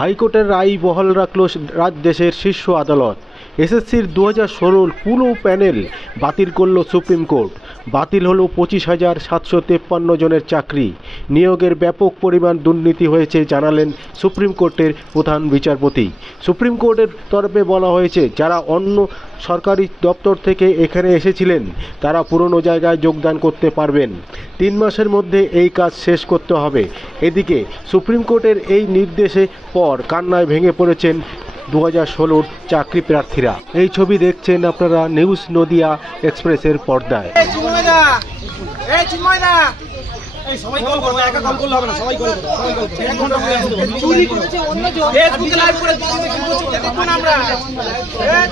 হাইকোর্টের রায় বহাল রাখল রাজ দেশের শীর্ষ আদালত। এসএসসির দু হাজার ষোলোর পুরো প্যানেল বাতিল করল সুপ্রিম কোর্ট। বাতিল হলো পঁচিশ হাজার সাতশো তেপ্পান্ন জনের চাকরি। নিয়োগের ব্যাপক পরিমাণ দুর্নীতি হয়েছে জানালেন সুপ্রিম কোর্টের প্রধান বিচারপতি। সুপ্রিম কোর্টের তরফে বলা হয়েছে, যারা অন্য সরকারি দপ্তর থেকে এখানে এসেছিলেন, তারা পুরনো জায়গায় যোগদান করতে পারবেন। তিন মাসের মধ্যে এই কাজ শেষ করতে হবে। এদিকে সুপ্রিম কোর্টের এই নির্দেশে পর কান্নায় ভেঙে পড়েছেন দু হাজার ষোলোর চাকরি প্রার্থীরা। এই ছবি দেখছেন আপনারা নিউজ নদিয়া এক্সপ্রেসের পর্দায়। আমরা এই-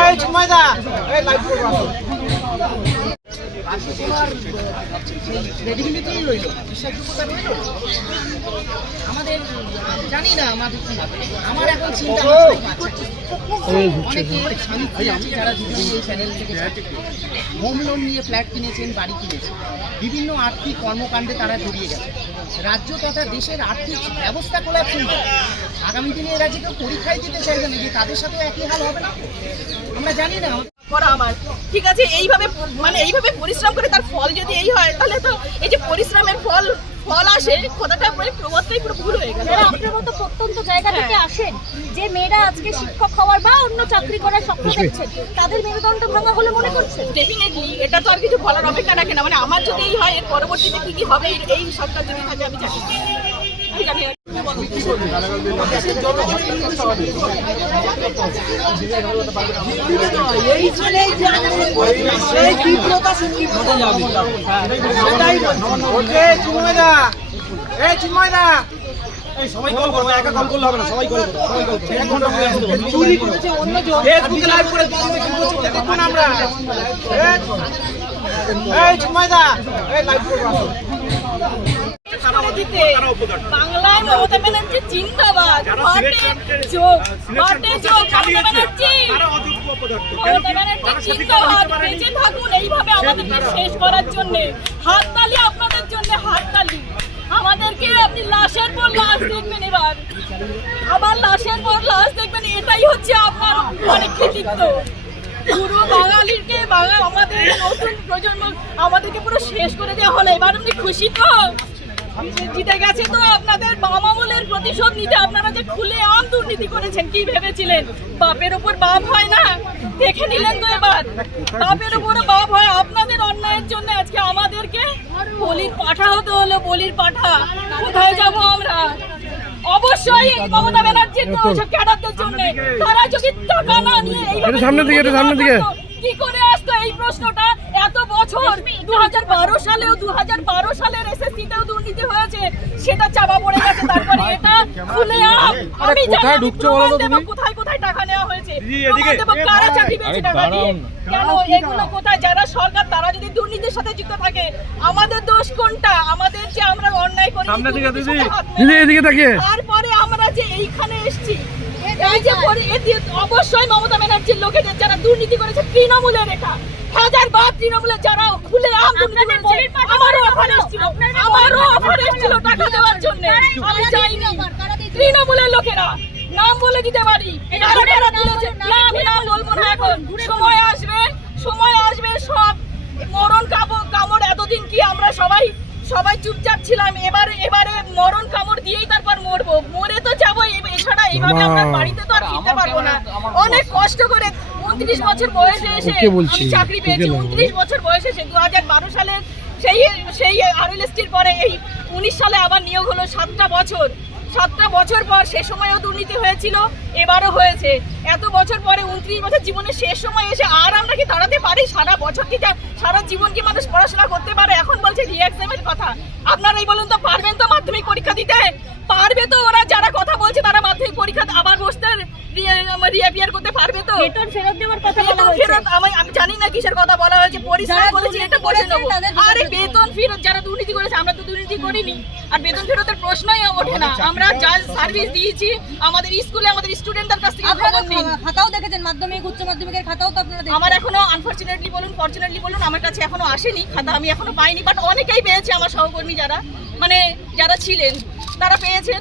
এই চিন্ময়দা এই লাইভ করো আসো। আমাদের জানি না আমাদের কি আমার এখন চিন্তা হচ্ছে অনেকে স্বামী যারা এই চ্যানেল থেকে হোম লোন নিয়ে ফ্ল্যাট কিনেছেন বাড়ি কিনেছেন বিভিন্ন আর্থিক কর্মকাণ্ডে তারা জড়িয়ে গেছে রাজ্য তথা দেশের আর্থিক ব্যবস্থা কোলাপসিং আগামী দিনে এরা যে কেউ পরীক্ষায় দিতে চাইবে না যে তাদের সাথে একই হাল হবে না আমরা জানি না করা আমার ঠিক আছে এইভাবে মানে এইভাবে পরিশ্রম করে তার ফল যদি এই হয় তাহলে তো এই যে পরিশ্রমের ফল ফল আসে কথাটা মানে প্রবাদটাই পুরো ভুল হয়ে গেল। আপনার মতো প্রত্যন্ত জায়গা থেকে আসেন যে মেয়েরা আজকে শিক্ষক হওয়ার বা অন্য চাকরি করার স্বপ্ন দেখছেন তাদের মেরুদণ্ড ভাঙা বলে মনে করছেন? ডেফিনেটলি এটা তো আর কিছু বলার অপেক্ষা রাখে না। মানে আমার যদি এই হয় এর পরবর্তীতে কি কি হবে এই- এই সরকার যদি থাকে আমি জানি আমি জানি সবাই কল করো একা কল করলে হবে না সবাই কল করো সবাই কল করো। এক ঘণ্টা চুরি করেছে অন্যজন ফেসবুকে লাইভ করে দেখুন আমরা। এই- এই এই লাইভ করো করে বাংলায় মমতা ব্যানার্জি জিন্দাবাদ। থাকুন। এইভাবে আমাদেরকে শেষ করার জন্য হাততালি আপনাদের জন্য হাততালি। আমাদেরকে আপনি লাশের পর লাশ দেখবেন এবার। আবার লাশের পর লাশ দেখবেন এটাই হচ্ছে আপনার মানে কৃতিত্ব। পুরো বাঙালিকে বাঙাল আমাদের নতুন প্রজন্ম আমাদেরকে পুরো শেষ করে দেওয়া হলো। এবার আপনি খুশি তো? জিতে গেছে তো আপনাদের বাম আমলের প্রতিশোধ নিতে আপনারা যে খুলে আম দুর্নীতি করেছেন কি ভেবেছিলেন? বাপের উপর বাপ হয় না? দেখে নিলেন তো এবার। বাপের উপর বাপ হয়। আপনাদের অন্যায়ের জন্য আজকে আমাদেরকে বলির পাঠা হতে হলো বলির পাঠা। কোথায় যাব আমরা? অবশ্যই মমতা ব্যানার্জির ক্যাডারদের জন্য। তারা যদি টাকা না নিয়ে দিকে, দিকে। কি করে আসতো এই প্রশ্নটা? এত বছর দু সালেও দু হাজার বারো সালের এসএসসি তেও দুর্নীতি সেটা চাপা পড়ে গেছে তারপরে এটা খুলে আম আমি জানি কোথায় ঢুকছো বলো তো তুমি? কোথায় কোথায় টাকা নেওয়া হয়েছে? দেবো কারা চাকরি পেয়েছে টাকা দিয়ে? কেন এগুলো কোথায়? যারা সরকার তারা যদি দুর্নীতির সাথে যুক্ত থাকে আমাদের দোষ কোনটা? আমাদের যে আমরা অন্যায় করি সামনের দিকে দিদি। দিদি, এদিকে তাকিয়ে। তারপরে আমরা যে এইখানে এসেছি এই যে অবশ্যই মমতা ব্যানার্জির লোকেদের যারা দুর্নীতি করেছে তৃণমূলের এটা। হাজার বার তৃণমূলের যারা খুলে আম আমারও অফার এসেছিল। আমারও অফার এসেছিল টাকা দেওয়ার জন্য। আমি যাইনি তৃণমূলের লোকেরা নাম বলে দিতে পারি। না আমি নাম বলব না এখন। সময় আসবে সময় আসবে সব মরণ কামড় কামড় এতদিন কি আমরা সবাই সবাই চুপচাপ ছিলাম এবারে এবারে মরণ কামড় দিয়েই তারপর মরবো। মরে তো যাব এ- এছাড়া এইভাবে আমরা বাড়িতে তো আর ফিরতে পারব না। অনেক কষ্ট করে উনত্রিশ বছর বয়সে এসে আমি চাকরি পেয়েছি। উনত্রিশ বছর বয়সে এসে দু হাজার বারো সালের সেই সেই আরএলএসটির পরে এই উনিশ সালে আবার নিয়োগ হলো সাতটা বছর। সাতটা বছর পর সে সময়ও দুর্নীতি হয়েছিল এবারও হয়েছে। এত বছর পরে উনত্রিশ বছর জীবনের শেষ সময় এসে আর আমরা কি দাঁড়াতে পারি? সারা বছর কি সারা জীবন কি মানুষ পড়াশোনা করতে পারে? এখন বলছে রিএক্সামের কথা। আপনারাই বলুন তো পারবেন তো মাধ্যমিক পরীক্ষা দিতে? পারবে তো ওরা যারা কথা বলছে তারা মাধ্যমিক পরীক্ষা আবার বসতে রিঅ্যাপিয়ার করতে পারবে তো? বেতন ফেরত দেওয়ার কথা বলা বেতন হয়েছে। ফেরত আমি আমি জানি না কিসের কথা বলা হয়েছে করেছি এটা তাদের আরে বেতন ফেরত যারা দুর্নীতি করেছে আমরা তো দুর্নীতি করিনি। আর বেতন ফেরতের প্রশ্নই ওঠে না। আমরা যা সার্ভিস দিয়েছি আমাদের স্কুলে আমাদের স্টুডেন্টদের কাছ থেকে আপনারা খবর নিন খাতাও দেখেছেন মাধ্যমিক উচ্চ মাধ্যমিকের খাতাও তো আপনারা আমার এখনও আনফরচুনেটলি বলুন ফরচুনেটলি বলুন আমার কাছে এখনও আসেনি খাতা। আমি এখনও পাইনি বাট অনেকেই পেয়েছে আমার সহকর্মী যারা। মানে যারা ছিলেন তারা পেয়েছেন।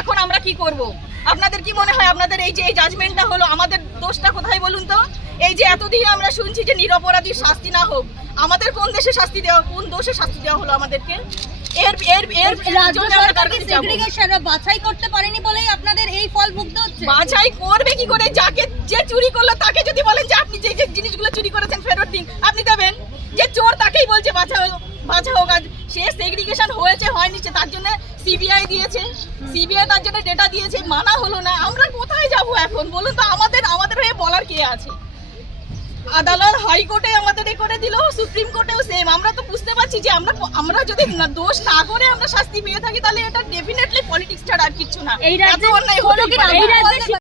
এখন আমরা কি করব? আপনাদের কি মনে হয় আপনাদের এই যে এই জাজমেন্টটা হলো? আমাদের দোষটা কোথায় বলুন তো? এই যে এতদিন আমরা শুনছি যে নিরপরাধীর শাস্তি না হোক আমাদের কোন দেশে শাস্তি দেওয়া কোন দোষে শাস্তি দেওয়া হলো আমাদেরকে? এর এর এর রাজ্য সরকারকে বা বাছাই করতে পারেনি বলেই আপনাদের এই ফল ভুগতে হচ্ছে। বাছাই করবে কি করে? যাকে যে চুরি করল তাকে যদি বলেন যে আপনি যে যে জিনিসগুলো চুরি করেছেন ফেরত দিন আপনি দেবেন? যে চোর তাকেই বলছে বাছা বাছা হোক আজ সে সেগ্রিগেশন হয়েছে হয়নি সে তার জন্য সিবিআই দিয়েছে। সিবিআই তার জন্য ডেটা দিয়েছে মানা হলো না। আমরা কোথায় যাব এখন? বলুন তো আমাদের আমাদের হয়ে বলার কে আছে? আদালত হাইকোর্টে আমাদের এ করে দিল সুপ্রিম কোর্টেও সেম আমরা তো বুঝতে পারছি যে আমরা আমরা যদি দোষ না করে আমরা শাস্তি পেয়ে থাকি তাহলে এটা ডেফিনেটলি পলিটিক্স ছাড়া আর কিছু না। এই রাজ্যে অন্যায় হতেই কি